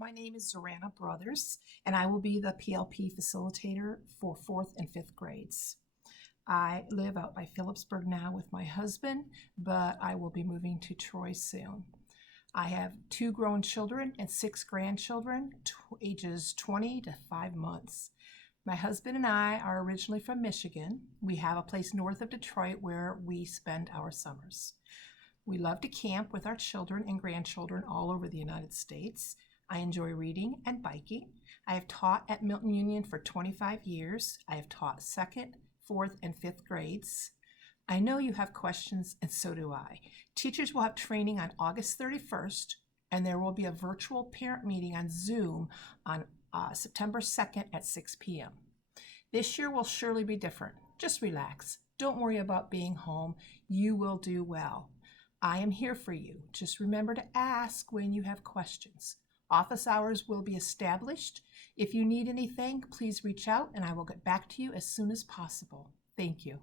My name is Zorana Brothers, and I will be the PLP facilitator for 4th and 5th grades. I live out by Phillipsburg now with my husband, but I will be moving to Troy soon. I have 2 grown children and 6 grandchildren, ages 20 to 5 months. My husband and I are originally from Michigan. We have a place north of Detroit where we spend our summers. We love to camp with our children and grandchildren all over the United States. I enjoy reading and biking. I have taught at Milton-Union for 25 years. I have taught 2nd, 4th, and 5th grades. I know you have questions, and so do I. Teachers will have training on August 31st, and there will be a virtual parent meeting on Zoom on September 2nd at 6 p.m. This year will surely be different. Just relax. Don't worry about being home. You will do well. I am here for you. Just remember to ask when you have questions. Office hours will be established. If you need anything, please reach out and I will get back to you as soon as possible. Thank you.